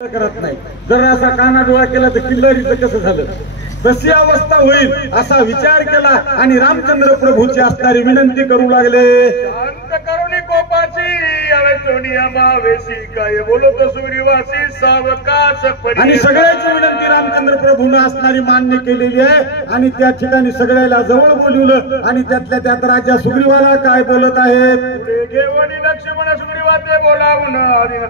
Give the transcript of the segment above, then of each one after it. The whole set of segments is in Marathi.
करत नाही। जर असा कानाडोळा केला तर किल्लारीचं कसं झालं, तशी अवस्था होईल असा विचार केला आणि रामचंद्र प्रभूची असणारी विनंती करू लागले। शांत करुणी कोपाची सोनिया भावेशी काय बोलत सुग्रीवासी सावकाश आणि सगळ्याची विनंती रामचंद्र प्रभूने असणारी मान्य केलेली आहे आणि त्या ठिकाणी सगळ्याला जवळ बोलवलं आणि त्यातल्या त्यात राजा सुग्रीवाला काय बोलत आहेत। घेवणी लक्ष्मण सुग्रीवाचे बोलावून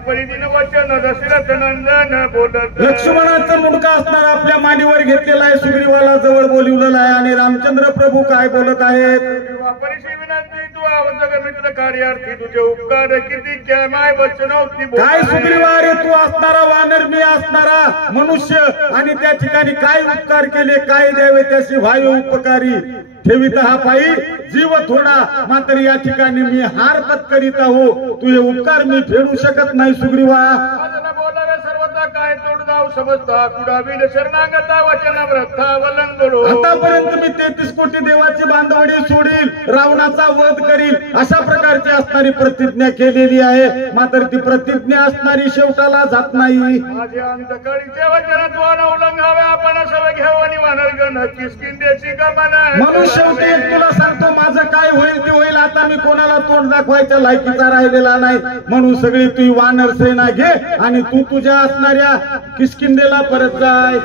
परिधीन वचन दशरथ नंदन बोलत लक्ष्मणाचा मुंडका असणारा आपल्या मांडीवर घेतलेला आहे, सुग्रीवाला जवळ बोलवलेला आहे आणि रामचंद्र प्रभू काय बोलत आहेत। परिशी विनंती तू आवश्यक मित्र कार्यार्थी तुझे उपकार किती क्या माय वचन काय सुग्रीवा रे, तू असणारा वानर मी असणारा मनुष्य आणि त्या ठिकाणी काय उपकार केले, काय द्यावे त्याशी व्हावे उपकारी ठेवित हा पायी जीव थोडा, मात्र या ठिकाणी मी हार पत्करीत आहो, तुझे उपकार मी फेडू शकत नाही सुग्रीवा। बोलावे सर्वता काय तोड जाऊ समजता कुडावीन शरणागता वचन व्रता वलंगडो आतापर्यंत मी 33 कोटी देवाची बांधवडी सोडील, रावणाचा वध करील अशा प्रकारची असणारी प्रतिज्ञा केलेली आहे, मात्र ती प्रतिज्ञा असणारी शेवटाला जात नाही। माझे अंतकळीचे वचन तू उल्लंघावे आपण सव घेऊ आणि वानरगण किसकिंदेची गमन म्हणून शेवटी तुला सांगतो माझं काय होईल ते होईल, आता मी कोणाला तोंड दाखवायच्या लायकीचा राहिलेला नाही, म्हणून सगळी तू वानर सेना घे आणि तू तुझ्या असणाऱ्या किसकिंदेला परत जाय।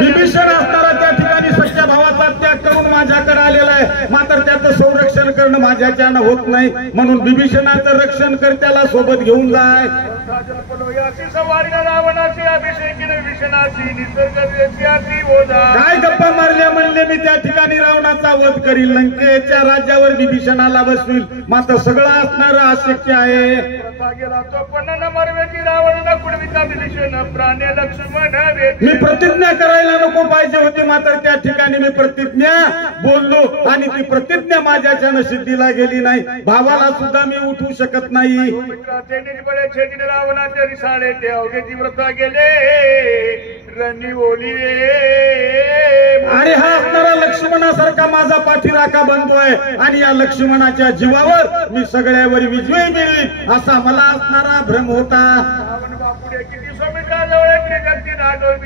विभीषण असणारा त्या ठिकाणी सख्या भावाचा त्याग करून माझ्याकडे आलेला आहे, मात्र त्याचं संरक्षण करणं माझ्याच्यानं होत नाही, म्हणून विभीषणाचं रक्षण कर, त्याला सोबत घेऊन जाय। काय गप्पा मारल्या म्हणले मी त्या ठिकाणी रावणाचा वध करील, लंकेच्या राज्यावर विभीषणाला बसवील, मात्र सगळं असणारं अशक्य आहे। मी प्रतिज्ञा करायला नको पाहिजे होती, मात्र त्या ठिकाणी मी प्रतिज्ञा बोललो आणि ती प्रतिज्ञा माझ्याच्यानं सिद्धीला गेली नाही, भावाला सुद्धा मी उठवू शकत नाही। रावणाचे रिसाळे ते अवघे व्रता गेले रणी ओली अरे हा असणारा लक्ष्मणासारखा माझा पाठीराखा बनतोय आणि या लक्ष्मणाच्या जीवावर मी सगळ्यावर विजय मिळवीन असा मला असणारा भ्रम होता।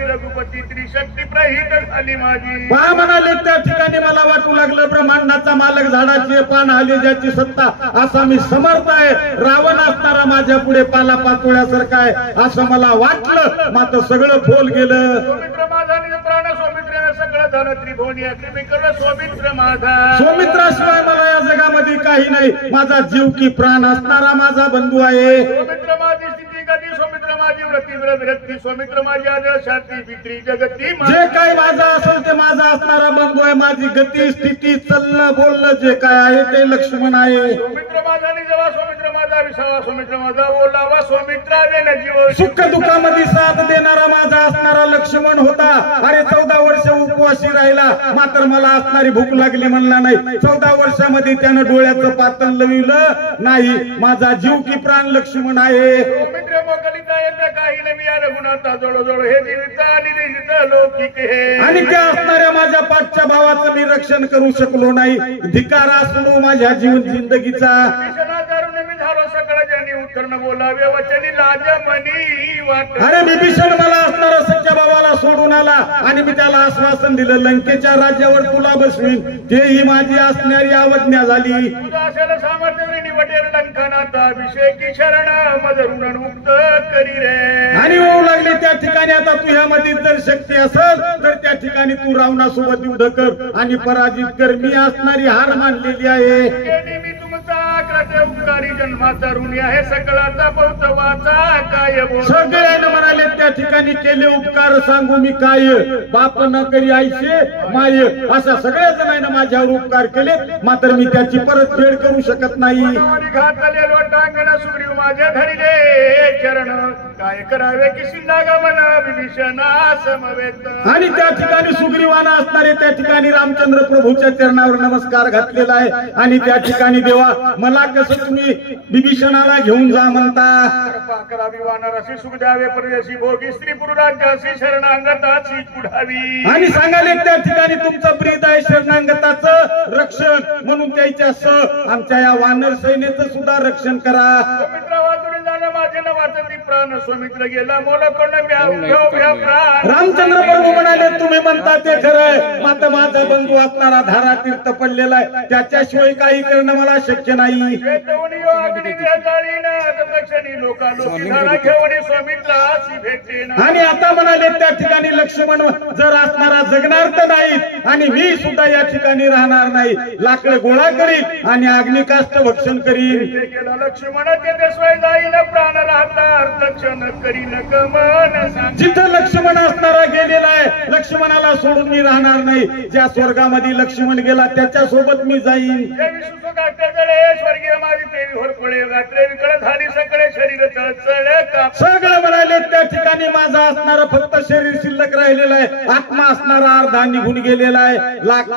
रघुपती त्रिशक्ती प्रहित झाली माझी पहा म्हणाले त्या ठिकाणी मला वाटू लागलं ब्रह्मांडाचा मालक झाडाची पान आली ज्याची सत्ता असा मी समर्थ आहे, रावण असणारा माझ्या पुढे पाला पातोळ्यासारखा आहे असं मला वाटलं, मात्र सगळं फोल गेलं। सौमित्र माझा प्राण सौमित्र सगळं झालं त्रिभुवनी सौमित्र माझा, सौमित्राशिवाय मला या जगामध्ये काही नाही, माझा जीव की प्राण असणारा माझा बंधू आहे। सौमित्र माझी स्थिती गती सौमित्र माझी व्रती विरक्ती सौमित्र माझी आदर शांती पित्री जगती जे काही माझा असेल ते माझा असणारा बंधू आहे, माझी गती स्थिती चलणं बोलणं जे काय आहे ते लक्ष्मण आहे। सौमित्र माझा निजवा सौमित्र माझा विसावा सौमित्र माझा बोलावा सौमित्राने जीव सुख दुःखामध्ये साथ देणारा माझा असणारा लक्ष्मण होता। अरे 14 वर्ष उपवासी राहिला, मात्र मला असणारी भूक लागली म्हणला नाही, 14 वर्षामध्ये त्यानं डोळ्याचं पातळ लविलं नाही, माझा जीव की प्राण लक्ष्मण आहे। सौमित्र मोकलिता येतं काही नवी रघुनाथा जोडोजोड हे जीविता आणि लौकिक हे आणि त्या असणाऱ्या माझ्या पाठच्या भावाचं मी रक्षण करू शकलो नाही, धिकार असलो माझ्या जीवन जिंदगीचा। बोलावे वचनी लाज मनी वाट अरे विभीषण मला असणारा सख्या भावाला सोडून आला आणि मी त्याला आश्वासन दिलं लंकेच्या राज्यावर तुला बसवीन, तेही माझी असणारी अवज्ञा झाली। सामर्थ्य निवटेल लंकनाथा अभिषेकी शरण मधुरण मुक्त करी रे आणि होऊ लागले त्या ठिकाणी आता तुझ्यामध्ये जर शक्ती असेल तर त्या ठिकाणी तू रावणासोबत युद्ध कर आणि पराजित कर, मी असणारी हार मानलेली आहे। मी तुमचा उपकारी जन्माचा ऋणी आहे सकळाचा पौतवाचा काय सगळ्यांना म्हणाले त्या ठिकाणी केले उपकार सांगू मी काय, बाप न करी आईशे माय अशा सगळ्या जणांना माझ्यावर उपकार केले, मात्र मी त्याची परतफेड करू शकत नाही। घातले लोटांगण सुग्रीव माझ्या धरिले चरण काय करावे की सिंधागमन विभीषणा समवेत आणि त्या ठिकाणी सुग्रीवाना असणारे त्या ठिकाणी रामचंद्र प्रभूच्या चरणावर नमस्कार घातलेला आहे आणि त्या ठिकाणी देवा मला कसं तुम्ही विभीषणाला घेऊन जा म्हणता. कृपा करावी वानराशी सुख द्यावे परदेशी भोगी स्त्री पुरुषाची शरणांगताची पुढावी. आणि सांगाले त्या ठिकाणी तुमचं प्रीत आहे शरणांगताचं रक्षण म्हणून त्याच्या आमच्या या वानर सैन्याचं सुद्धा रक्षण करा. मित्र वाचून जाणं माझे न वाचती प्राण स्वमित्र गेला मोल कोण प्राण. रामचंद्र प्रभू म्हणाले तुम्ही म्हणता ते खरंय मात्र माझा बंधू असणारा धारा तीर्थ पडलेला आहे त्याच्याशिवाय काही करणं मला शक्य नाही. आणि आता म्हणाले त्या ठिकाणी लक्ष्मण जर असणारा जगणार तर नाही आणि मी सुद्धा या ठिकाणी राहणार नाही. लाकड गोळा करील आणि अग्निकाष्ट भक्षण करील. लक्ष्मण तेजस्वी जाईल प्राण राहणार लक्षण करील गमन. जिथं लक्ष्मण असणारा गेलेला आहे लक्ष्मणाला सोडून मी राहणार नाही. ज्या स्वर्गामध्ये लक्ष्मण गेला त्याच्या सोबत मी जाईन. स्वर्गीय माझी देवी होरपळे रात्री विकळ झाली सगळे शरीर चळचळ. सगळं म्हणाले त्या ठिकाणी माझा असणारा फक्त शरीर शिल्लक राहिलेलं आहे. आत्मा असणारा अर्धा निघून गेलेला आहे.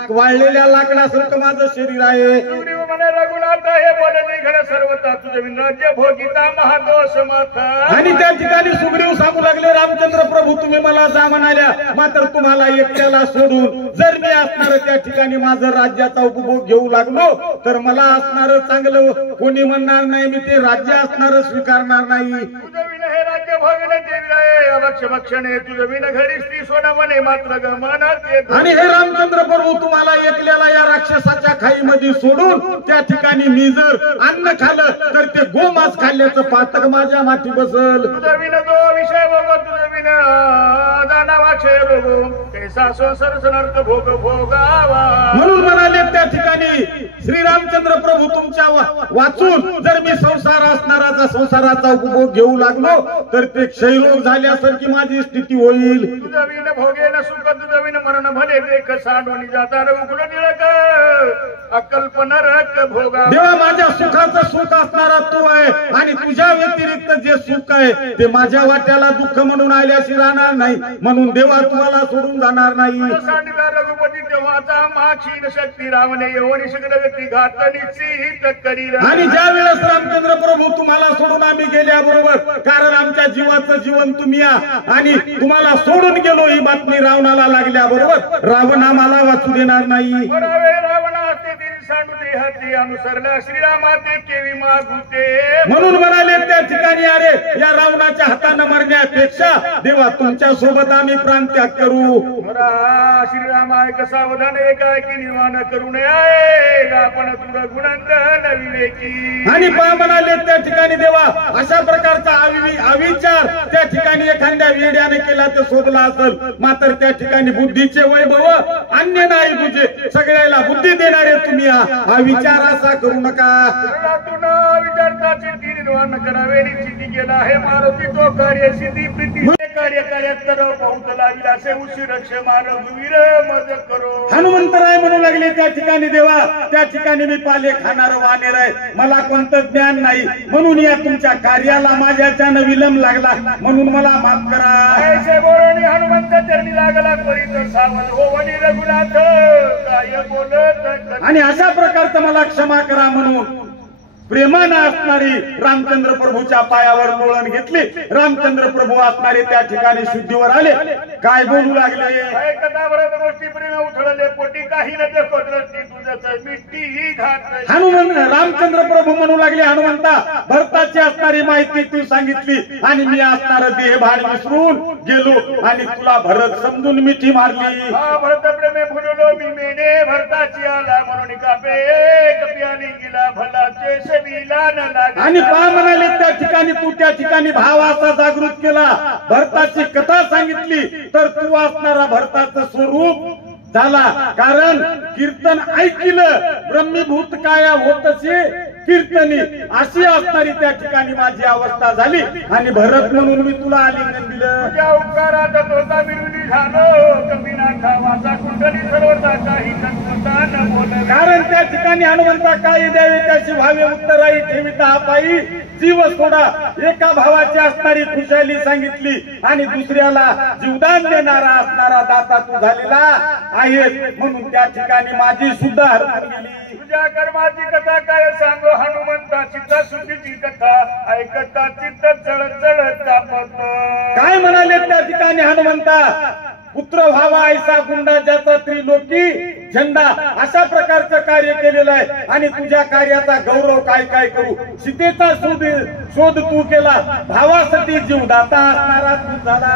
वाळलेल्या लाकडासारखं माझं शरीर आहे. म्हणे रघुनाथ हे बोलणे घड सर्वता तुझं राज्य भोगिता महादोष माथा. आणि त्या ठिकाणी सुग्रीव सांगू लागले रामचंद्र प्रभू तुम्ही मला जा म्हणाल्या मात्र तुम्हाला एकट्याला सोडून जर मी असणार त्या ठिकाणी माझं राज्याचा उपभोग घेऊ लागलो तर मला असणार चांगलं कोणी म्हणणार नाही. मी ते राज्य असणार स्वीकारणार नाही. तुझं विन हे राज्य भोगणे देवी अभक्ष भक्षणे तुझं विन घडी स्त्री सोन म्हणे मात्र गमन. आणि हे रामचंद्र प्रभू तुम्हाला एकल्याला या राक्षसाच्या खाईमध्ये सोडून त्या ठिकाणी मी जर अन्न खाल्लं तर ते गोमांस खाल्ल्याचं पातक माझ्या माथी बसल. तुझं विन जो विषय बघ तुझं विन दानावाक्षय बघू कैसा संसर्ग भोग भोगावा. म्हणून म्हणाले त्या ठिकाणी श्रीरामचंद्र प्रभू तुमच्या वाचून जर मी संसाराचा उपभोग घेऊ लागलो तर ते क्षयरोग झाल्यासारखी माझी स्थिती होईल. तुझं विन भोगे न सुख तुझं विन मरण भले देख सांडवणी जाता उघड निळक अकल्पना रक भोगा. देवा माझ्या सुखाचं सुख असणारा तू आहे आणि तुझ्या व्यतिरिक्त जे सुख आहे ते माझ्या वाट्याला दुःख म्हणून आल्याशी राहणार नाही. म्हणून देवा तुम्हाला सोडून जाणार नाही. रघुपती तेव्हाचा माक्षीण शक्ती रावणे एवढी शक्ती घात निश्चित करील. आणि ज्या वेळेस रामचंद्र प्रभू तुम्हाला सोडून आम्ही गेल्याबरोबर कारण आमच्या जीवाचं जीवन तुम्ही आणि तुम्हाला सोडून गेलो ही बातमी रावणाला लागल्याबरोबर रावण आम्हाला वाचू देणार नाही. अनुसरला श्रीरामाते केवी मागुते. म्हणून म्हणाले त्या ठिकाणी अरे या रावणाच्या हातानं मरण्यापेक्षा देवा तुमच्या सोबत आम्ही प्राणत्याग करू. श्रीराम ऐक सावधान काय की निर्माण करू नये आपण तुला गुणंत विवेकी. आणि पा म्हणाले त्या ठिकाणी देवा अशा प्रकारचा अविचार त्या ठिकाणी एखाद्या वेड्याने केला तर शोधला असेल मात्र त्या ठिकाणी बुद्धीचे वैभव अन्य नाही तुझे सगळ्याला बुद्धी देणारे तुम्ही हा विचार असा करू नका. विचारताची निर्माण करावे निश्चिती केला हे मारुती तो कार्य सिद्धी प्रीती कार्य कार्यात तर बहुत लागला असे उशीर क्षमान वीर मज करो. हनुमंतराय म्हणू लागले त्या ठिकाणी देवा त्या ठिकाणी मी पाले खाणार वानेर आहे मला कोणतं ज्ञान नाही म्हणून या तुमच्या कार्याला माझ्याच्यानं विलंब लागला म्हणून मला माफ करा. ऐसे बोलणी हनुमंत चरणी लागला कोणी सावध होवणी रघुनाथ काय बोलत. आणि अशा प्रकारचं मला क्षमा करा म्हणून प्रेमानं असणारी रामचंद्र प्रभूच्या पायावर लोळण घेतली. रामचंद्र प्रभू असणारे त्या ठिकाणी शुद्धीवर आले. काय बोलू लागले गोष्टी प्रेम उठवले पोटी काही मिट्टी घात. हनुमंत रामचंद्र प्रभू म्हणू लागले हनुमंता भरताची असणारी माहिती तू सांगितली आणि मी असणार देहभान विसरून गेलो आणि तुला भरत समजून मिठी मारली. भरत प्रेमे भुललो मी मेने भरताची आला म्हणून कापे कपियाली गेला भलाचे आणि पहा म्हणाले त्या ठिकाणी तू त्या ठिकाणी भाव असा जागृत केला भरताची कथा सांगितली तर तू असणारा भरताचं स्वरूप झाला कारण कीर्तन ऐकलं ब्रह्मीभूत काया होतसे कीर्तनी अशी असणारी त्या ठिकाणी माझी अवस्था झाली आणि भरत म्हणून मी तुला आलिंगन दिलं. तुझ्या उपकारात तोता विरुद्धी झालो कपिनाथा माझा कुंडली सर्वता काही न बोल. कारण त्या ठिकाणी हनुमंता काही द्यावे त्याची व्हावे उत्तराई ठेविता हा पायी जीव सोडा. एका भावाची असणारी खुशाली सांगितली आणि दुसऱ्याला जीवदान देणारा असणारा दाता तू झालेला आहे म्हणून त्या ठिकाणी माझी सुद्धा हरपून गेली. तुझ्या कर्माची कथा काय सांगो हनुमंता चित्तशुद्धीची कथा ऐकता चित्त चढत चढत तापत. काय म्हणाले त्या ठिकाणी हनुमंता? पुत्र व्हावा ऐसा गुंडा ज्याचा त्रिलोकी झेंडा, अशा प्रकारचं कार्य केलेलं आहे. आणि तुझ्या कार्याचा गौरव काय काय करू. सीतेचा शोध तू केला, भावासाठी जीव दाता असणारा तू झाला.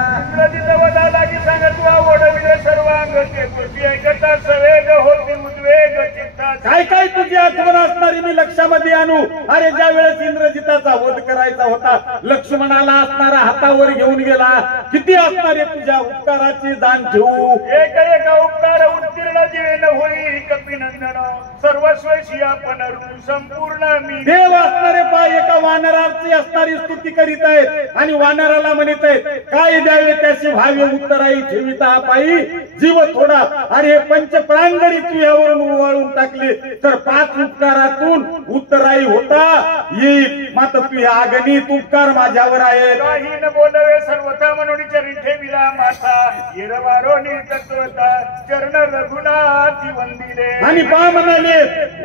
लागी सांगत तू आवडविले सर्वांग तुझी ऐकता सवेग होती उद्वेग चित्ता. काय काय तुझी आठवण असणारी मी लक्षामध्ये आणू. अरे ज्या वेळेस इंद्रजिताचा वध करायचा होता, लक्ष्मणाला असणारा हातावर घेऊन गेला. किती असणारे तुझ्या उपकाराची जाण ठेवू. एक एक उपकार उत्तीर्ण जीवन होई कपिनंदन सर्वस्वशी आपण संपूर्ण मी. देव असणारे पाय एका वानराची असणारी स्तुती करीत आहेत आणि वानराला म्हणत आहेत काय द्यावे त्याची व्हावे उत्तराई ठेविता पायी जीव थोडा. अरे पंच प्राण जरी तू यावरून उवाळून टाकले तर 5 उपकारातून उत्तराई होता येईल. मात्र तू ह्या अगणित उपकार माझ्यावर आहे. काही न बोलवे सर्वथा म्हणून चरी ठेविला माथा हिरवारोनी तत्वता चरण रघुनाथी वंदिले. आणि पहा म्हणाले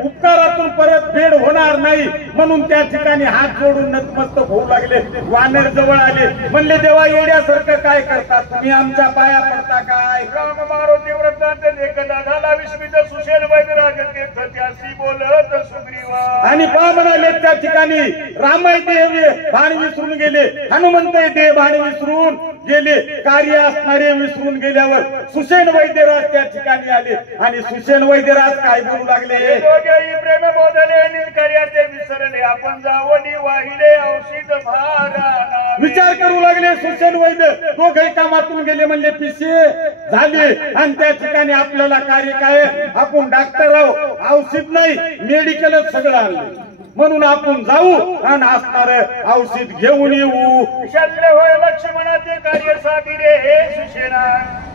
उपकारातून परत फेड होणार नाही म्हणून त्या ठिकाणी हात जोडून नतमस्तक होऊ लागले. वानर जवळ आले, म्हणले देवा येड्यासारखं काय करता तुम्ही, आमच्या पाया पडता काय. राम मारुती व्रतांत एकदा झाला विस्मित सुशेन वैदराज तीर्थ त्यासी बोलत सुग्रीवा. आणि पहा म्हणाले त्या ठिकाणी रामाय देव भान विसरून गेले, हनुमंत देव भान विसरून गेले. कार्य असणारे विसरून गेल्यावर सुशेन वैद्यराज त्या ठिकाणी आले आणि सुशेन वैद्यराज काय बोलू लागले. दोघेही प्रेम बोधले कार्याचे विसरले आपण जावनी वाहिले औषध भारा. विचार करू लागले सुशेन वैद्य. दोघे कामातून गेले म्हणले पिशे झाले आणि त्या ठिकाणी आपल्याला कार्य काय, आपण डॉक्टर आहो, औषध नाही मेडिकलच सगळं आणलं म्हणून आपण जाऊ आणि असणार औषध घेऊन येऊ. शल्य होय लक्ष्मणाचे कार्य साधिरे हे सुशेना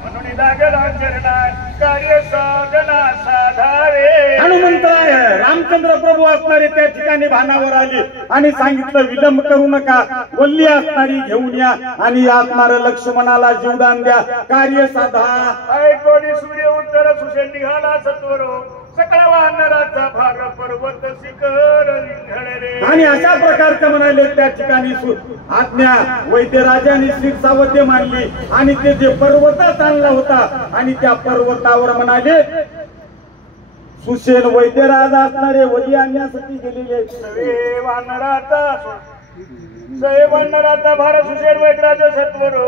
म्हणून लागला चरणा कार्य साधना साधावे. हनुमंत रामचंद्र प्रभू असणारे त्या ठिकाणी भानावर आले आणि सांगितलं विलंब करू नका, वल्ली असणारी घेऊन या आणि असणार लक्ष्मणाला जीवदान द्या, कार्य साधा. ऐकोनी सूर्य उत्तर सुशेन निघाला सत्वरो सकळ वानराचा भार पर्वत शिखर विंघळले. आणि अशा प्रकारचं म्हणाले त्या ठिकाणी आज्ञा वैद्यराजाने शिरसावद्य मानली आणि ते जे पर्वतात आणला होता आणि त्या पर्वतावर म्हणाले सुशेन वैद्यराज असणारे वली आणण्यासाठी गेलेले. सवे वानराचा भार सुशेन वैद्यराज सत्वरो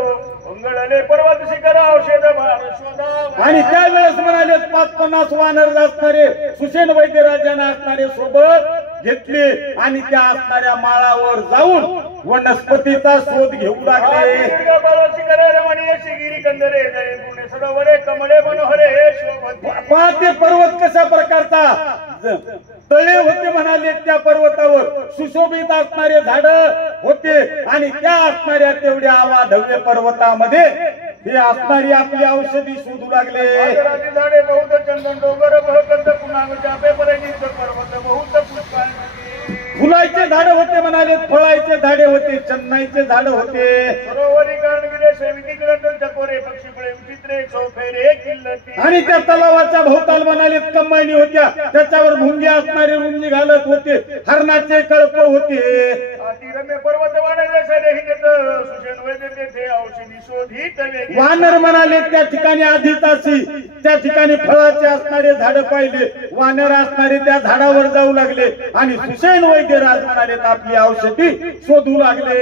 उंगळले पर्वत शिखर औषध भार शोधा. आणि त्यावेळेस म्हणाले 50 वानर असणारे सुशेन वैद्यराजांना असणारे सोबत घेतले आणि त्या असणाऱ्या माळावर जाऊन वनस्पतीचा शोध घेऊ लागले. सरोवरे कमळे मनोहरे पाहते पर्वत कशा प्रकारचा तळे होते म्हणाले. त्या पर्वतावर सुशोभित असणारे झाड होते आणि त्या असणाऱ्या तेवढ्या आवाढव्य पर्वतामध्ये हे असणारी आपली औषधी शोधू लागले. झाडे बहुत चंदन डोंगर बहकंद पुन्हा पर्वत बहुत पुष्पा. फुलाचे झाड होते म्हणाले, फळाचे झाडे होते, चन्नाईचे झाड होते. सरोवरी गाणगिरे सेविती ग्रंथ चकोरे पक्षीफळे विचित्रे चौफेरे किल्लती. आणि त्या तलावाच्या भोवताल म्हणाले कमाईनी होत्या, त्याच्यावर भुंगे असणारे रुंजी घालत होते, हरणाचे कळप होते. अतिरम्य पर्वत वाढले सरे सुशेन वैद्य तेथे औषधी शोधित. वानर म्हणाले त्या ठिकाणी आधीताशी त्या ठिकाणी फळाचे असणारे झाड पाहिले. वानर असणारे त्या झाडावर जाऊ लागले आणि सुशेन वैद्यराज म्हणाले आपली औषधी शोधू लागले.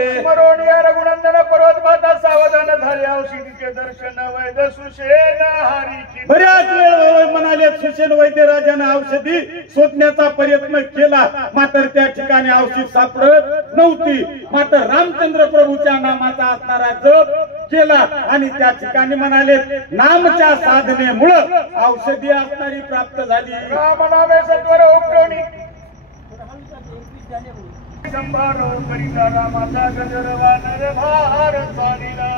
रघुनंदन पर्वत माता सावधान झाले औषधीचे दर्शन वैद्य सुशेन हरीची. बऱ्याच वेळ म्हणाले सुशेन वैद्यराजाने औषधी शोधण्याचा प्रयत्न केला मात्र त्या ठिकाणी औषध सापडत नव्हती. मात्र रामचंद्र प्रभूच्या नामाचा असणारा जप केला आणि त्या ठिकाणी म्हणाले नामच्या साधनेमुळे औषधी असणारी प्राप्त झाली. राम नामे सत्वर ओक्रोणी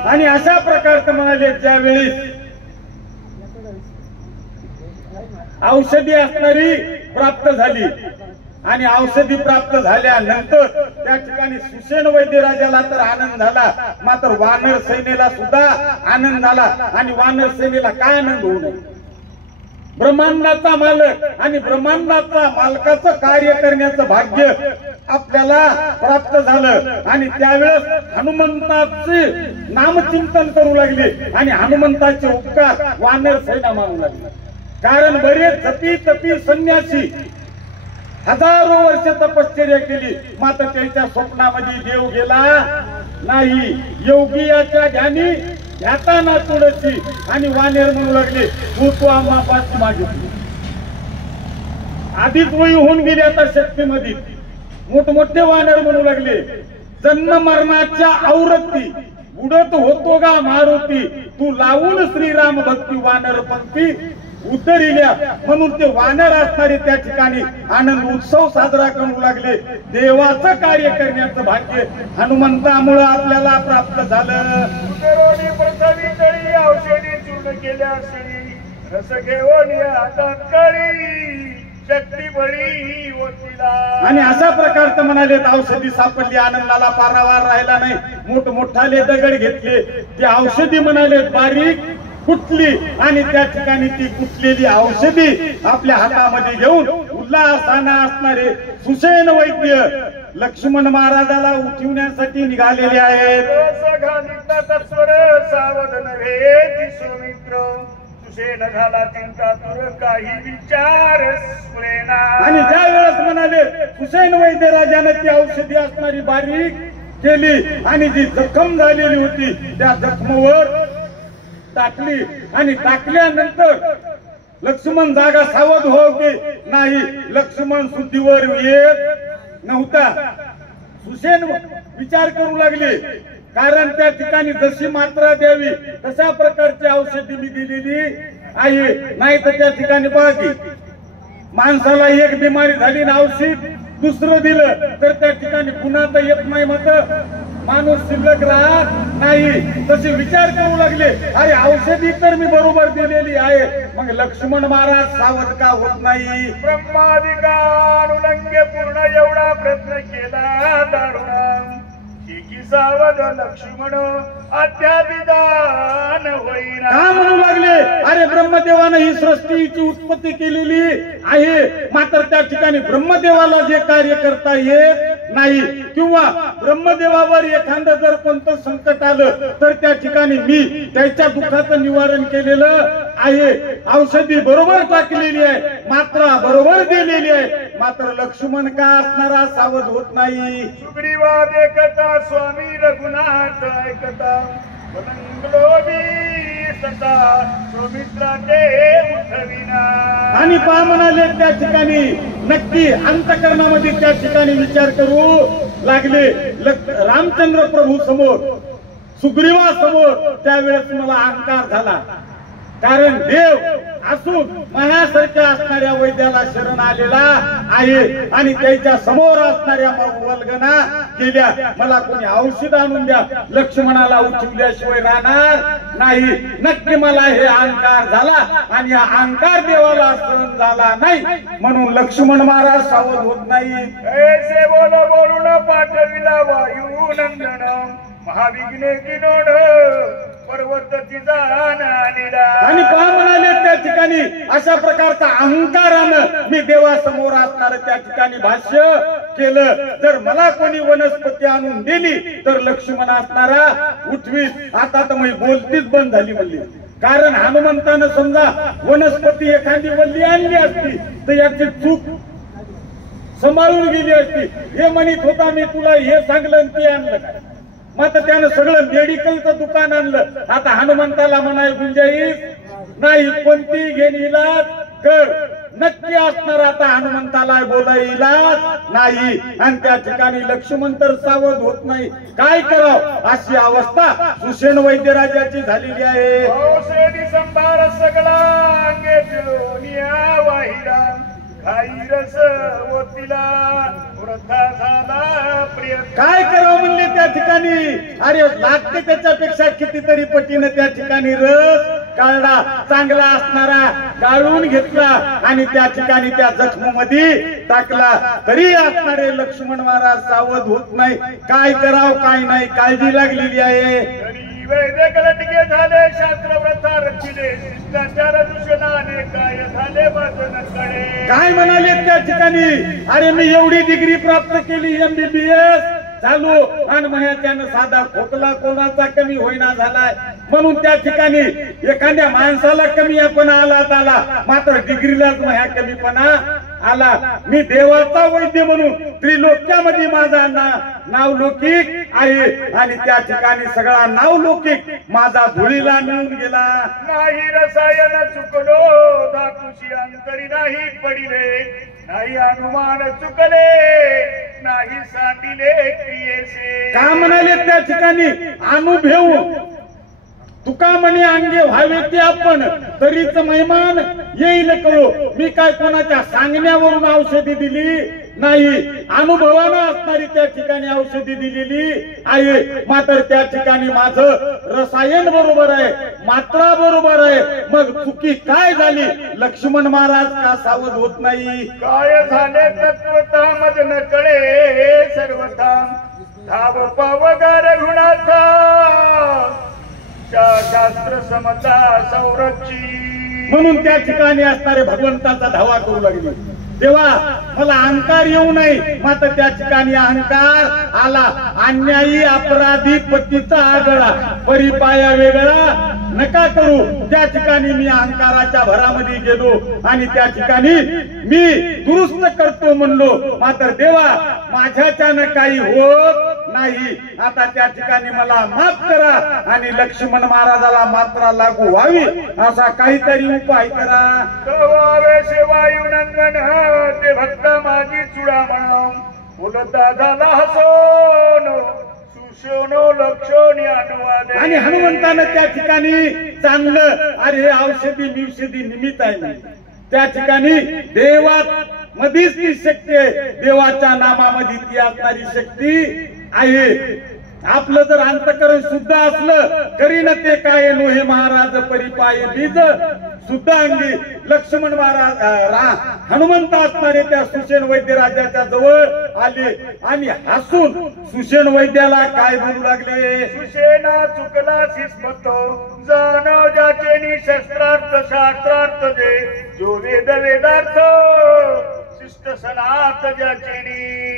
आणि अशा प्रकारचं म्हणाले ज्यावेळी औषधी असणारी प्राप्त झाली आणि औषधी प्राप्त झाल्यानंतर त्या ठिकाणी सुशेन वैद्यराजाला तर आनंद झाला मात्र वानर सेनेला सुद्धा आनंद झाला. आणि वानर सेनेला काय आनंद होऊ नये ब्रह्मांडाचा मालक आणि ब्रह्मांडाचा मालकाचं कार्य करण्याचं भाग्य आपल्याला प्राप्त झालं आणि त्यावेळेस हनुमंताचे नामचिंतन करू लागले आणि हनुमंताचे उपकार वानर सेना मानू लागले. कारण बरेच जपी तपी संन्यासी हजारो वर्ष तपश्चर्या केली, मात्र त्याच्या स्वप्नामध्ये देव गेला नाही. योगियाच्या ध्यानी ध्याताना तुळशी आणि वानेर म्हणू लागले तू आम्हापासून मागितली. आधीच वयी होऊन गेली आता शक्तीमध्ये. मोठमोठे वानर म्हणू लागले जन्म मरणाच्या आवृत्ती उडत होतो गा मारुती, तू लावून श्रीराम भक्ती वानर पंक्ती उतरिल्या. म्हणून ते वानर असणारे त्या ठिकाणी आनंद उत्सव साजरा करू लागले. देवाचं कार्य करण्याचं भाग्य हनुमंतामुळे आपल्याला प्राप्त झालं. पृथ्वी तळी औषधी चूर्ण केल्या सळी, रस घेऊन हातात कळी, शक्ती बळी होतीला. आणि अशा प्रकारचं म्हणाले औषधी सापडली, आनंदाला पारावार राहिला नाही. मोठमोठाले दगड घेतले, ते औषधी म्हणाले बारीक कुठली आणि त्या ठिकाणी ती कुठलेली औषधी आपल्या हातामध्ये घेऊन उल्हासाना असणारे सुसेन वैद्य लक्ष्मण महाराजाला उठवण्यासाठी निघालेले आहेत. सावध नव्हे दिसुमित्र, सुसेन झाला चिंता तुर काही विचार स्फुरेना. आणि ज्या वेळेस म्हणाले सुसेन वैद्य राजाने ती औषधी असणारी बारीक केली आणि जी जखम झालेली होती त्या जखमेवर टाकली आणि टाकल्यानंतर लक्ष्मण जागा सावध हो की नाही, लक्ष्मण शुद्धीवर येत नव्हता. सुसेन विचार करू लागले, कारण त्या ठिकाणी जशी मात्रा द्यावी तशा प्रकारची औषधी मी दिलेली आहे. नाही तर त्या ठिकाणी पहा की माणसाला एक बिमारी झाली ना औषध दुसरं दिलं तर त्या ठिकाणी पुन्हा तर येत नाही, मग माणूस शिल्लक राहत नाही. तसे विचार करू लागले, अरे औषधी तर मी बरोबर दिलेली आहे, मग लक्ष्मण महाराज सावध का होत नाही. ब्रह्माधिकार उल्लंघ्य पूर्ण एवढा प्रयत्न केला दारुण, सावध लक्ष्मण अद्यापिदान होईना. का म्हणू लागले, अरे ब्रह्मदेवानं ही सृष्टीची उत्पत्ती केलेली आहे, मात्र त्या ठिकाणी ब्रह्मदेवाला जे कार्य करता येत नाही किंवा ब्रह्मदेवावर एखादं जर कोणतं संकट आलं तर त्या ठिकाणी मी त्याच्या दुःखाचं निवारण केलेलं आहे. औषधी बरोबर टाकलेली आहे, मात्रा बरोबर दिलेली आहे, मात्र लक्ष्मण का असणारा सावध होत नाही. सुग्रीवाद एकता स्वामी रघुनाथ ऐकता, आणि पहा म्हणाले त्या ठिकाणी नक्की अंतकरणामध्ये त्या ठिकाणी विचार करू लागले. रामचंद्र प्रभू समोर सुग्रीवा समोर त्यावेळेस मला अहंकार झाला, कारण देव असून माझ्यासारख्या असणाऱ्या वैद्याला शरण आलेला आहे आणि त्याच्या समोर असणाऱ्या वल्गना केल्या. मला कोणी औषध आणून द्या, लक्ष्मणाला उठवल्याशिवाय राहणार नाही. नक्की मला हे अहंकार झाला आणि हा अहंकार देवाला सहन झाला नाही, म्हणून लक्ष्मण महाराज सावध होत नाही. ऐसे बोलून पाठविला वायू नंदन, महाविघ्ने किनोड पर्वताची जाण आणिला. आणि पहा म्हणाले त्या ठिकाणी अशा प्रकारचा अहंकारानं मी देवासमोर असणार त्या ठिकाणी भाष्य केलं. जर मला कोणी वनस्पती आणून दिली तर लक्ष्मण असणारा उठवी. आता तर मी बोलतीच बंद झाली म्हणली, कारण हनुमंतानं समजा वनस्पती एखादी वल्ली आणली असती तर याची चूक सांभाळून गेली असती. हे म्हणत होता मी तुला हे सांगलं आणि ते आणलं काय, मात्र त्यानं सगळं मेडिकलचं दुकान आणलं. आता हनुमंताला म्हणाय गुंजाईश नाही, कोणती घेणीला कर नक्की असणार. आता हनुमंताला बोलायला नाही आणि त्या ठिकाणी लक्ष्मण तर सावध होत नाही. काय करावं अशी अवस्था सुसेन वैद्य राजाची झालेली आहे. औषधी संभार सगळा अंगे ठेवून वाहिला, काही रस ओतीला वृथा झाला प्रिय. काय करावं म्हणले त्या ठिकाणी, अरे लागते त्याच्यापेक्षा कितीतरी पटीने त्या ठिकाणी रस काढला, चांगला असणारा गाळून घेतला आणि त्या ठिकाणी त्या जखमेमध्ये टाकला. तरी असणारे लक्ष्मण महाराज सावध होत नाही. काय करावं काय नाही, काळजी लागलेली आहे. वैदिक लटके झाले शास्त्र व्रता रचिले शिष्टाचार दूषणाने काय झाले वचन कळे काय म्हणाले त्या ठिकाणी अरे मी एवढी डिग्री प्राप्त केली MBBS चालू आणि म्हणे त्यानं साधा खोकला कोणाचा कमी होईना झालाय म्हणून त्या ठिकाणी एखाद्या माणसाला कमीपणा आला मात्र डिग्रीलाच माझ्या कमीपणा आला मी देवाचा वैद्य म्हणून त्रिलोक्यामध्ये माझा नावलौकिक आहे आणि त्या ठिकाणी सगळा नावलौकिक माझा धुळीला मिळून गेला नाही रसायन चुकलो धातुशी अंतरी नाही पडिले नाही अनुमान चुकले नाही सांडिले क्रियेचे का म्हणाले त्या ठिकाणी अनुभव तुका म्हणे अंगे व्हावे ते आपण तरीच महिमान येईल कळो मी काय कोणाच्या सांगण्यावरून औषधी दिली नाही अनुभवानं असणारी त्या ठिकाणी औषधी दिलेली आहे मात्र त्या ठिकाणी माझं रसायन बरोबर आहे मात्रा बरोबर आहे मग चुकी काय झाली लक्ष्मण महाराज का सावध होत नाही काय झाले तत्वता मज न कळे हे सर्वथा धाव पावगार गुणाचा शास्त्र समता संरक्षी म्हणून त्या ठिकाणी असणारे भगवंताचा धावा करू लागले तेव्हा मला अहंकार येऊ नये मात्र त्या ठिकाणी अहंकार आला अन्यायी अपराधी पतीचा आगळा परिपाया वेगळा नका करू त्या ठिकाणी मी अहंकाराच्या भरामध्ये गेलो आणि त्या ठिकाणी मी दुरुस्त करतो म्हणलो मात्र देवा माझ्याच्यानं काही होत नाही आता त्या ठिकाणी मला माफ करा आणि लक्ष्मण महाराजाला मात्रा लागू व्हावी असा काहीतरी उपाय करा वायुनंदन ते भक्त माझी चुडामण बोलता झाला हसोनो सुशोनो लक्षोनी अनुवादे आणि हनुमंतानं त्या ठिकाणी चांगलं अरे औषधी निषेधी निमित्त आहे त्या ठिकाणी देवात मधीच ती शक्ती आहे देवाच्या नामामध्ये ती असणारी शक्ती आहे आपलं जर अंतकरण शुद्ध असलं करीन ते काय नो हे महाराज परिपाय बीज शुद्ध अंगी लक्ष्मण महाराज हनुमंत असणारे त्या सुषेण वैद्य राजाच्या जवळ आले आणि हसून सुषेण वैद्याला काय बोलू लागले सुषेणा चुकला शिस्मतो जाणव ज्याचे शस्त्रार्थ शास्त्रार्थ जे जो वेद वेदार्थ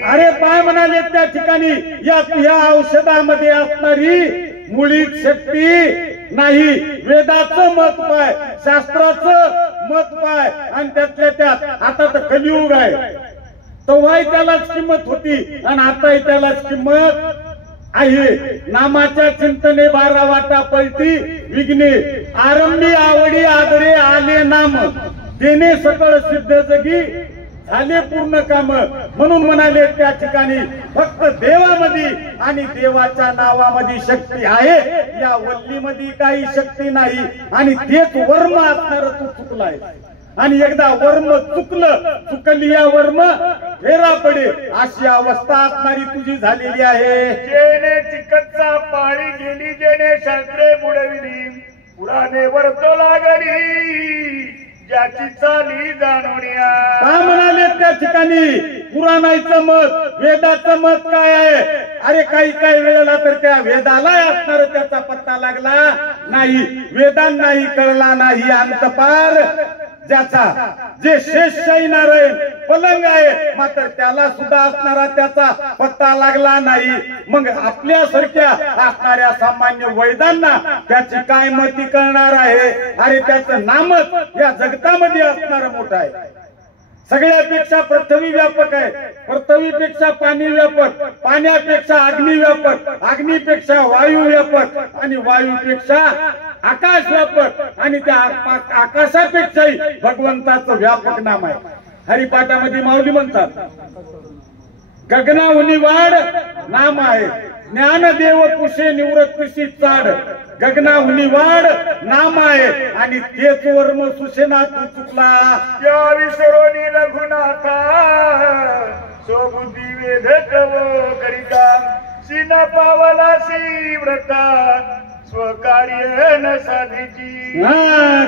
अरे काय म्हणाले त्या ठिकाणी या औषधामध्ये असणारी मुळीच शक्ती नाही वेदाचं मत पाय शास्त्राचं मत पाय आणि त्यातल्या त्यात आता तर कलियुग आहे तेव्हाही त्यालाच किंमत होती आणि आताही त्यालाच किंमत आहे नामाच्या चिंतने 12 वाटा पलटी विघ्ने आरंभी आवडी आदरे आले नाम तेने सकळ सिद्ध जगी झाले पूर्ण काम म्हणून म्हणाले त्या ठिकाणी फक्त देवामध्ये आणि देवाच्या नावामध्ये शक्ती आहे या वल्लीमध्ये काही शक्ती नाही आणि तेच वर्म असणार तू चुकलाय आणि एकदा वर्म चुकली या वर्म फेरा पडे अशी अवस्था असणारी तुझी झालेली आहे जेने चिकटचा पाळी गेली जेने शास्त्रे बुडविली पुराणे वर्तो लागली ज्याची चाली जाणवण्या का म्हणाले त्या ठिकाणी पुराणाचं मत वेदाचं मत काय आहे अरे काही वेळेला तर त्या वेदाला असणार त्याचा पत्ता लागला नाही वेदांनाही कळला नाही अंतपार ज्याचा जे शेषशाही नारायण पलंग आहे मात्र त्याला सुद्धा असणारा त्याचा पत्ता लागला नाही मग आपल्यासारख्या असणाऱ्या सामान्य वैदांना त्याची काय मती कळणार आहे अरे त्याचं नामच या जगतामध्ये असणार मोठं आहे सगळ्यापेक्षा पृथ्वी व्यापक आहे पृथ्वीपेक्षा पाणी व्यापक पाण्यापेक्षा अग्नी व्यापक अग्नीपेक्षा वायू व्यापक आणि वायूपेक्षा आकाश व्यापक आणि त्या आकाशापेक्षाही भगवंताचं व्यापक नाम आहे हरिपाठामध्ये माऊली म्हणतात गगनाहुनी वाढ नाम आहे ज्ञानदेव कुशे निवृत्तीशी चाड गगनाहुनी वाढ नाम आहे आणि तेच वर्म सुषेना तू चुकला या विसरोनी रघुनाथा सोबुद्धी वेध करिता सीना पावला सी व्रता स्वकार्य न साधीची.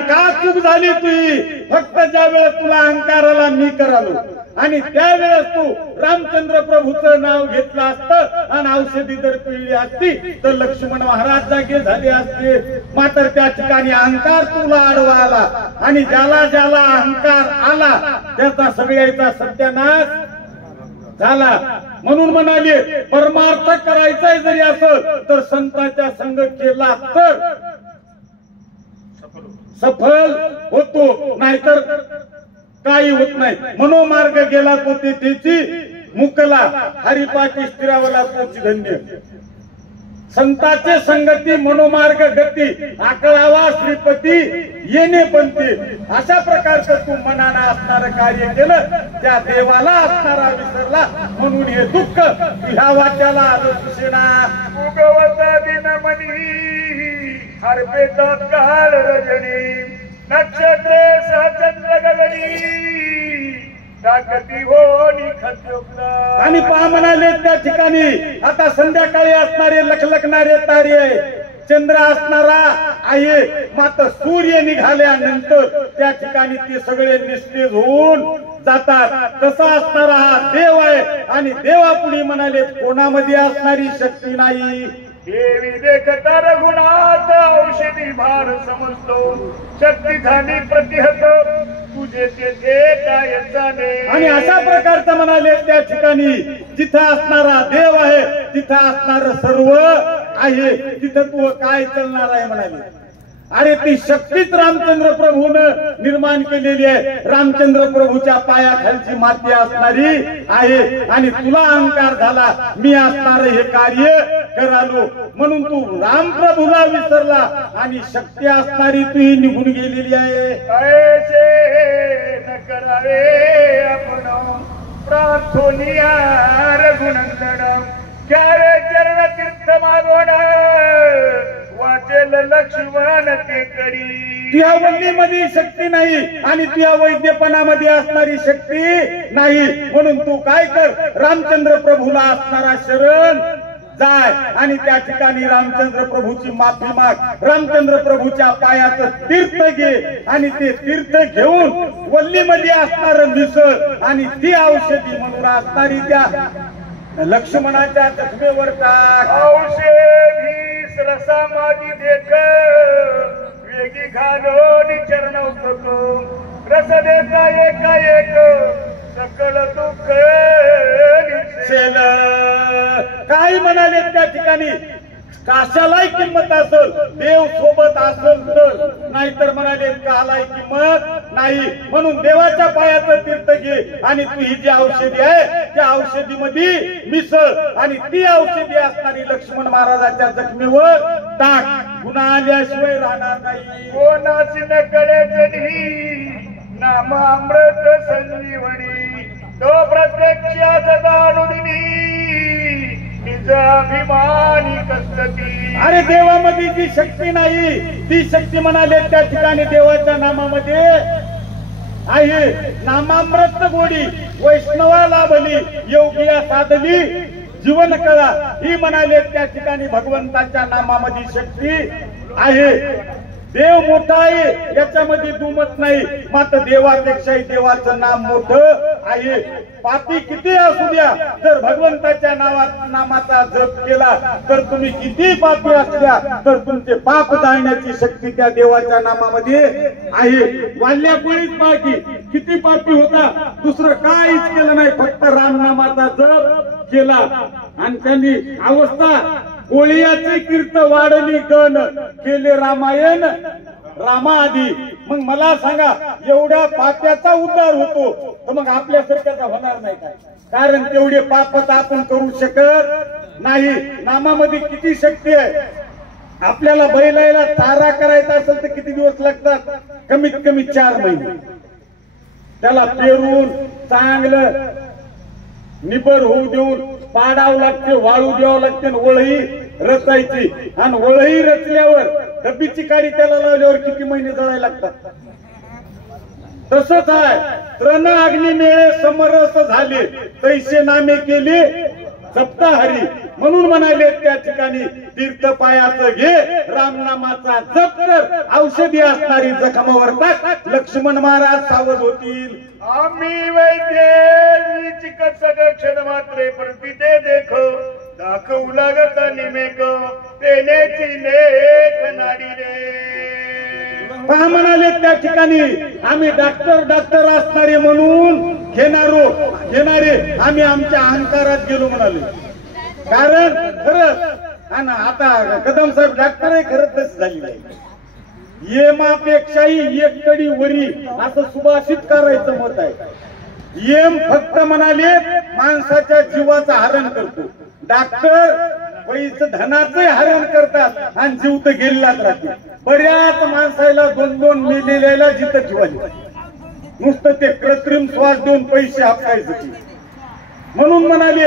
का चूक झाली तुझी? फक्त ज्या वेळेस तुला अहंकाराला मी करालो आणि त्यावेळेस तू रामचंद्र प्रभूचं नाव घेतलं असतं आणि औषधी जर पिळली असती तर लक्ष्मण महाराज जागे झाले असते. मात्र त्या ठिकाणी अहंकार तुला आडवा आला आणि ज्याला ज्याला अहंकार आला त्याचा सगळ्याचा सत्यानाश झाला. म्हणून म्हणाले परमार्थ करायचा जरी असं तर संतांच्या संग केला तर सफल होतो, नाहीतर काही होत नाही. मनोमार्ग गेला तो त्याची मुकला, हरिपाठी स्थिरावला तोची धन्य. संताचे संगती मनोमार्ग गती, आकळावा श्रीपती येणे पंथी. अशा प्रकारचं तू मनानं असणारं कार्य केलं त्या देवाला असणारा विसरला, म्हणून हे दुःख ह्या वाट्याला दिसेना. उगवता दिन मनी हरपेचा काळ रजनी, नक्षत्रे सहचंद्र गगनी, ताकती होनी खद्योक्ता. आणि पहा म्हणाले त्या ठिकाणी आता संध्याकाळी असणारे लखलखणारे तारे, चंद्र असणारा आहे, मात्र सूर्य निघाल्यानंतर त्या ठिकाणी ते सगळे निस्तेज होऊन जातात. तसा असणारा हा देव आहे आणि देवापुढे म्हणाले कोणामध्ये असणारी शक्ती नाही. देवी देखता रघुनाथ औषधी भार समजतो, शक्ती झाली प्रतिहत तुझे तेथे काय जाणे. आणि अशा प्रकारचं म्हणाले त्या ठिकाणी जिथं असणारा देव आहे तिथं असणार सर्व आहे, तिथं तू काय चालणार आहे म्हणाले. अरे ती शक्तीच रामचंद्र प्रभून निर्माण केलेली आहे. रामचंद्र प्रभूच्या पायाखालची माती असणारी आहे आणि तुला अहंकार झाला मी असणार हे कार्य करालो, म्हणून तू राम प्रभूला विसरला आणि शक्ती असणारी तूही निघून गेलेली आहे. ऐसे न करावे आपण प्रार्थोनिया रघुनंदन, क्यारे चरण तीर्थ मागोड वाचेल लक्ष्मण ते करी. तुझ्या वल्लीमध्ये शक्ती नाही आणि तुझ्या वैद्यपणामध्ये असणारी शक्ती नाही, म्हणून तू काय कर रामचंद्र प्रभूला असणारा शरण जाय आणि त्या ठिकाणी रामचंद्र प्रभूची माफी माग. रामचंद्र प्रभूच्या पायाचं तीर्थ घे आणि ते तीर्थ घेऊन वल्लीमध्ये असणार मिसळ आणि ती औषधी म्हणून असणारी त्या लक्ष्मणाच्या जखमेवर टाक. औषधी रसा माझी देख वेगी घालो चरण रस देता एका एक सकळ दुःख शेल. काही म्हणाले त्या ठिकाणी कशालाही किंमत असेल देव सोबत असेल तर, नाहीतर म्हणाले कालाही किंमत नाही. म्हणून देवाच्या पायाचं तीर्थ घे आणि तू ही जी औषधी आहे त्या औषधीमध्ये मिसळ आणि ती औषधी असणारी लक्ष्मण महाराजाच्या जखमेवर टाक. गुन्हा आल्याशिवाय राहणार नाही. कोणाची न कळे जनी नाम अमृत संजीवनी, तो प्रत्यक्ष सदानुदिनी निज अभिमानी कस्तती. अरे देवामध्ये जी शक्ती नाही ती शक्ती म्हणाले त्या ठिकाणी देवाच्या नामामध्ये आहे. नामामृत गोडी वैष्णवा लाभली, योगिया साधली जीवन कळा, ही म्हणाले त्या ठिकाणी भगवंताच्या नामामध्ये शक्ती आहे. देव मोठा आहे याच्यामध्ये दुमत नाही, मात्र देवापेक्षाही देवाचं नाम मोठं आहे. पापी किती असू द्या जर भगवंताच्या नामाचा जप केला तर तुम्ही किती पापी असल्या तर तुमचे पाप जाळण्याची शक्ती त्या देवाच्या नामामध्ये आहे. वाल्यापुळीच पाकी किती पापी होता, दुसरं काहीच केलं नाही, फक्त रामनामाचा जप केला आणि त्यांनी अवस्था कोळियाचे कीर्त वाढली गण केले रामायण रामाआधी. मग मला सांगा एवढ्या पाप्याचा उद्धार होतो तर मग आपल्यासारख्याचा होणार नाही काय? कारण तेवढे पाप आपण करू शकत नाही. नामामध्ये किती शक्ती आहे. आपल्याला बैलाला चारा करायचा असेल तर किती दिवस लागतात? कमीत कमी 4 महिने. त्याला पेरून चांगलं निबर होऊ देऊन पाडावं लागते, वाळू द्यावं लागते, वळही रचायची आणि वळही रचल्यावर डब्बीची काडी त्याला लावल्यावर किती महिने जळायला लागतात. तसंच आहे तृण अग्नी मेळे समरस झाले, तैसे नामे केले जपता हरी, म्हणून म्हणाले त्या ठिकाणी तीर्थ पायाचं घे, रामनामाचा जप कर, औषधी असणारी जखमावर टाक, लक्ष्मण महाराज सावध होतील. आम्ही वैद्य चिकित्सक क्षण मात्रे प्रतिते देख, दाखवू लागत निमेक तेनेची लेख नाडी रे. पहा म्हणाले त्या ठिकाणी आम्ही डॉक्टर असणारे म्हणून घेणारे आम्ही आमच्या अहंकारात गेलो म्हणाले. कारण खरंच आणि आता कदम साहेब डॉक्टर आहे, खरंच तशी झाली नाही. येमापेक्षाही एक कडी वरी असं सुभाषित करायचं मत आहे. येम फक्त म्हणाले माणसाच्या जीवाचं हरण करतो, डॉक्टर पैसे धनाचं हरण करतात आणि जीव तर गेलेलाच राहते. बऱ्याच माणसाला 2-2 मेलेल्याला जिथं जीवाली, नुसतं ते कृत्रिम श्वास देऊन पैसे हापसायचे. म्हणून म्हणाले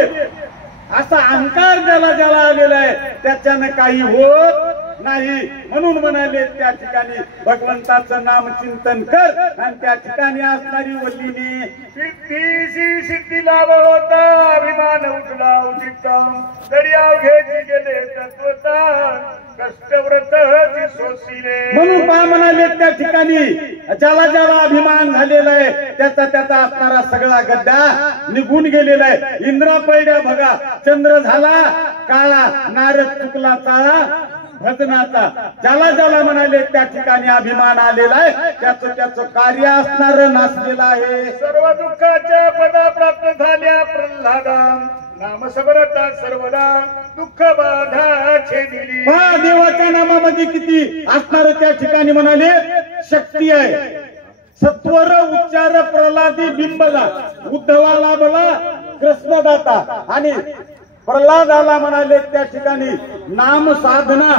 असा अहंकार ज्याला आलेला आहे त्याच्यानं काही होत नाही. म्हणून म्हणाले त्या ठिकाणी भगवंताचं नाम चिंतन कर आणि त्या ठिकाणी असणारी वल्लीने सिद्धी लाभ होता, अभिमान उठला उदिता, तरी अवघेची गेले तत्वता, कष्टव्रत सोसिले. म्हणून पहा म्हणाले त्या ठिकाणी ज्याला अभिमान झालेला आहे त्याचा असणारा सगळा गड्डा निघून गेलेला आहे. इंद्रा पैड्या बघा, चंद्र झाला काळा, नारद चुकला चाळा भजनाचा. ज्याला म्हणाले त्या ठिकाणी अभिमान आलेला आहे त्याचं कार्य असणार नासलेलं आहे. सर्व दुःखाच्या पदा प्राप्त झाल्या प्रल्हादा, नाम समरता सर्वदा दुःख बाधा छेदिली. पहा देवाच्या नामामध्ये किती असणार त्या ठिकाणी म्हणाले शक्ती आहे. सत्वर उच्चार प्रल्हादी बिंबला, उद्धवा लाभला कृष्णदाता आणि प्रल्हादाला म्हणाले त्या ठिकाणी नाम साधना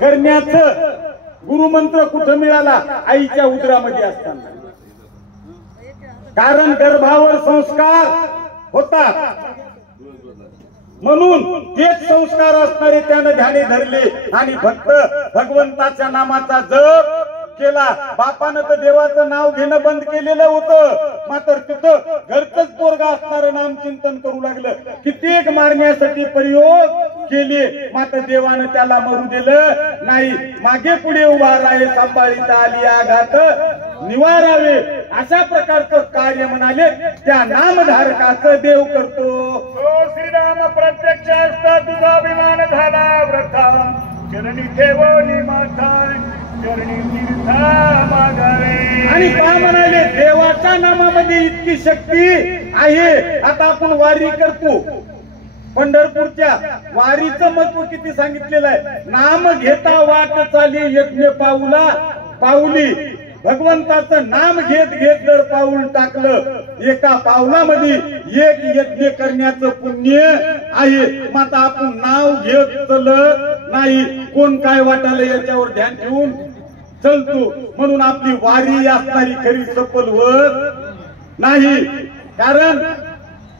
करण्याचं गुरुमंत्र कुठं मिळाला? आईच्या उदरामध्ये असताना. कारण गर्भावर संस्कार होता, म्हणून तेच संस्कार असणारे त्यानं ध्यानी धरले आणि फक्त भगवंताच्या नामाचा जप केला. बापानं तर देवाचं नाव घेणं बंद केलेलं होतं, मात्र तिथं घरचंच पोरगा असणारं नाम चिंतन करू लागलं. कित्येक मारण्यासाठी प्रयोग केले, मात्र देवानं त्याला मरू दिलं नाही. मागे पुढे उभा राहे, सांभाळीता आली आघात निवारावे. अशा प्रकारचं कार्य म्हणाले त्या नामधारकाचं देव करतो. श्रीराम प्रत्यक्ष असता तुझा अभिमान झाला व्रता, चरणी ठेवली माथा, आणि का म्हणाले देवाच्या नामामध्ये इतकी शक्ती आहे. आता आपण वारी करतो, पंढरपूरच्या वारीचं महत्व किती सांगितलेलं आहे. नाम घेता वाट चाली यज्ञ पाऊला पाऊली. भगवंताचं नाम घेत जर पाऊल टाकलं एका पावलामध्ये एक यज्ञ करण्याचं पुण्य आहे. मात्र आपण नाव घेत चलत नाही, कोण काय वाटायला याच्यावर ध्यान ठेवून चलतो. म्हणून आपली वारी असणारी खरी सफल होत नाही. कारण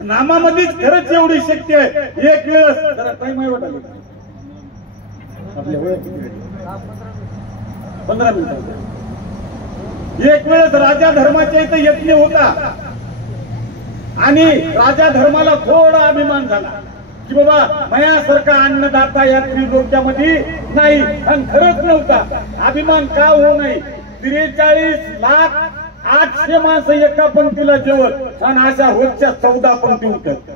नामामध्येच खरंच एवढी शक्ती आहे. एक वेळेस जरा टाइम आहे वाटायला आपल्या वेळ 15 मिनिटं. एक वेळेस राजा धर्माच्या इथं यज्ञ होता आणि राजा धर्माला थोडा अभिमान झाला की बाबा माझ्यासारखा अन्नदाता या त्रिलोक्यामध्ये नाही. आणि खरंच नव्हता. अभिमान का होऊ नये. 43,08,000 माणसं एका पंक्तीला जेवत आणि अशा रोजच्या 14 पंक्ती उठत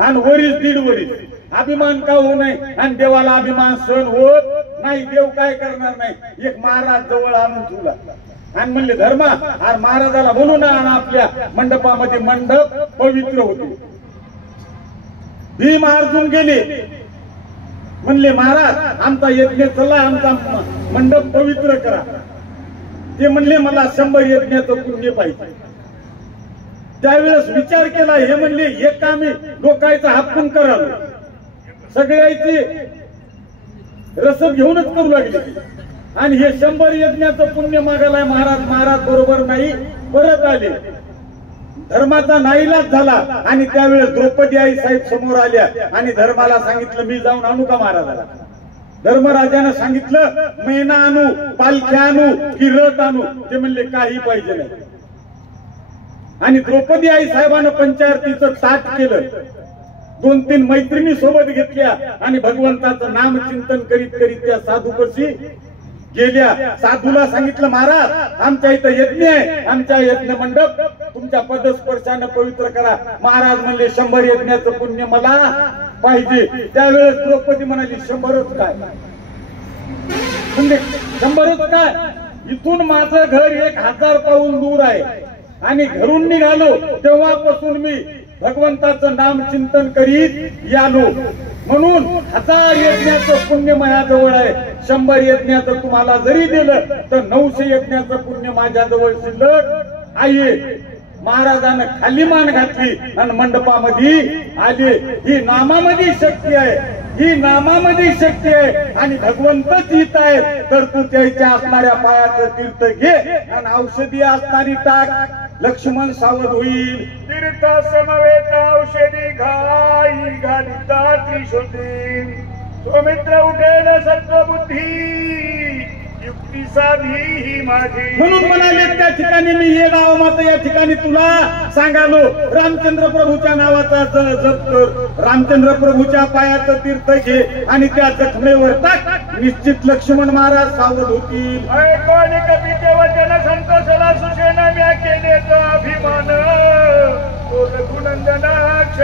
आणि वरीस 1.5 वरीस. अभिमान का होऊ नये. आणि देवाला अभिमान सहन होत नाही. देव काय करणार नाही. एक महाराज जवळ आणून ठेवला आणि म्हणले धर्मा महाराजाला म्हणून आपल्या मंडपामध्ये मंडप पवित्र होते. भीम अर्जुन गेले, म्हणले महाराज आमचा यज्ञ चला, आमचा मंडप पवित्र करा. ते म्हणले मला 100 यज्ञाचं पुण्य पाहिजे. त्यावेळेस विचार केला, हे म्हणले हे काम लोकांचा हापून करावं, सगळ्याची रसद घेऊनच करू लागले. आणि हे 100 यज्ञाचं पुण्य मागायला महाराज बरोबर नाही, परत आले. धर्माचा नाईलाज झाला आणि त्यावेळेस द्रौपदी आई साहेब समोर आल्या आणि धर्माला सांगितलं मी जाऊन आणू का महाराजाला. धर्मराजानं सांगितलं मेना आणू, पालख्या आणू की रथ आणू. ते म्हणले काही पाहिजे नाही. आणि द्रौपदी आई साहेबांना पंचारतीचं ताट केलं 2-3 मैत्रिणी सोबत घेतल्या आणि भगवंताचं नाम चिंतन करीत करीत त्या साधूपाशी गेल्या. साधूला सांगितलं, महाराज आमच्या इथं यज्ञ आहे, आमच्या यज्ञ मंडप तुमच्या पदस्पर्शाने पवित्र करा. महाराज म्हणले 100 यज्ञाचं पुण्य मला पाहिजे. त्यावेळेस द्रौपदी म्हणाली 100च काय म्हणजे 100च काय, इथून माझं घर 1000 पाऊल दूर आहे आणि घरून निघालो तेव्हापासून मी भगवंताचं नाम चिंतन करीत यालो, म्हणून 1000 यज्ञाचं पुण्य माझ्याजवळ आहे. 100 यज्ञाचं तुम्हाला जरी दिलं तर 900 यज्ञाचं पुण्य माझ्याजवळ शिल्लक आहे. महाराजांना खाली मान घातली आणि मंडपामध्ये आले. ही नामामध्ये शक्ती आहे, ही नामामध्ये शक्ती आहे आणि भगवंतच हित आहे. तर तू त्याच्या असणाऱ्या पायाचं तीर्थ घे आणि औषधी असणारी टाक. लक्ष्मण सावध होईल. तीर्थ समवेत औषधी घाई घालिता त्रिशोधी. सौमित्र उठेल सत्वबुद्धी युक्ती साधी ही माझी. म्हणून म्हणाले त्या ठिकाणी मी ये नाव माता या ठिकाणी तुला सांगालो. रामचंद्र प्रभूच्या नावाचा जप कर, रामचंद्र प्रभूच्या पायाचं तीर्थ घे आणि त्या जखमेवर टाक. निश्चित लक्ष्मण महाराज सावध होतील. कोणी कपीचे वचन संतोषला सुसेना म्या केले तो अभिमान.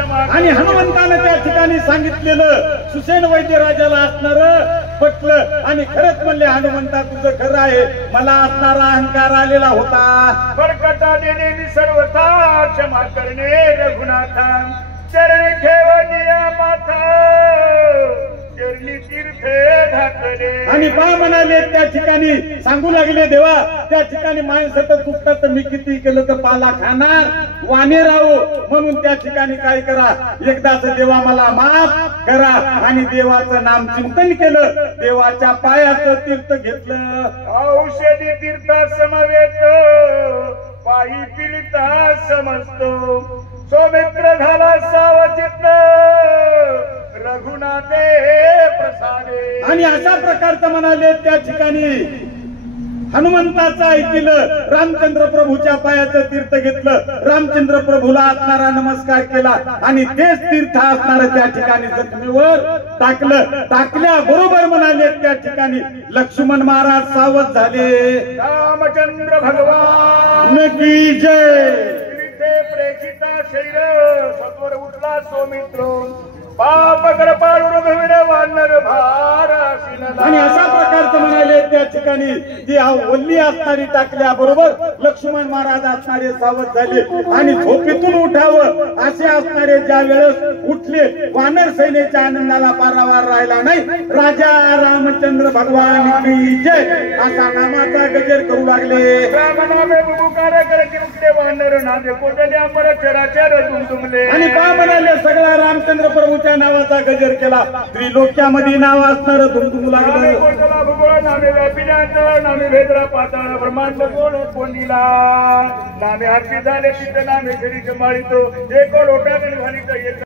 आणि हनुमंतानं त्या ठिकाणी सांगितलेलं सुसेन वैद्य राजाला असणार पटलं आणि खरंच म्हणले, हनुमंता तुझं खरं आहे, मला असणारा अहंकार आलेला होता. बरकटा देणे मी सर्वथा क्षमा करणे रघुनाथा. चरणी ठेवनिया माथा चरणी तीर्थे घातले. आणि पा म्हणाले त्या ठिकाणी सांगू लागले, देवा त्या ठिकाणी माणसं तर चुकतात तर मी किती केलं तर पाला खाणार वाने राहू, म्हणून त्या ठिकाणी काय करा, एकदाच देवा मला माफ करा. आणि देवाचं नाम चिंतन केलं, देवाच्या पायाचं तीर्थ घेतलं. औषधी तीर्थ समवेत पायी पीडिता समजतो. सौमित्र झाला सावचित्त रघुनाथे प्रसादे. आणि अशा प्रकारचं म्हणाले त्या ठिकाणी हनुमंताचं ऐकलं, रामचंद्र प्रभूच्या पायाचं तीर्थ घेतलं, रामचंद्र प्रभूला असणारा नमस्कार केला आणि तेच तीर्थ असणारं त्या ठिकाणी जखमेवर टाकलं. टाकल्याबरोबर म्हणाले त्या ठिकाणी लक्ष्मण महाराज सावध झाले. रामचंद्र भगवान की जय. प्रेषिता शैल सत्वर उठला सौमित्र. पाप कृपाळू रघुवीर वानर भार. आणि अशा प्रकारचं म्हणाले त्या ठिकाणी जी वल्ली असणारी टाकल्याबरोबर लक्ष्मण महाराज असणारे सावध झाले आणि झोपेतून उठावं असे असणारे ज्या वेळेस उठले, वानर सेनेच्या आनंदाला पारावार राहिला नाही. राजा रामचंद्र भगवान की जय असा नामाचा गजर करू लागले. रामनामे बुबुकार करके उठले वानर नादे कोटले अंबर चराचर दुमदुमले. आणि का म्हणाले सगळा रामचंद्र प्रभूच्या नावाचा गजर केला. त्रिलोक्यामध्ये नाव असणार दुमदुमू लागलं. भूगोळ नामे व्यापिनांत नामे भेद्रा पाताळ ब्रह्मांड गोळ कोंडीला. नामे हाती झाले सिद्ध नामे शरीर माळितो. एक लोटा घालित एक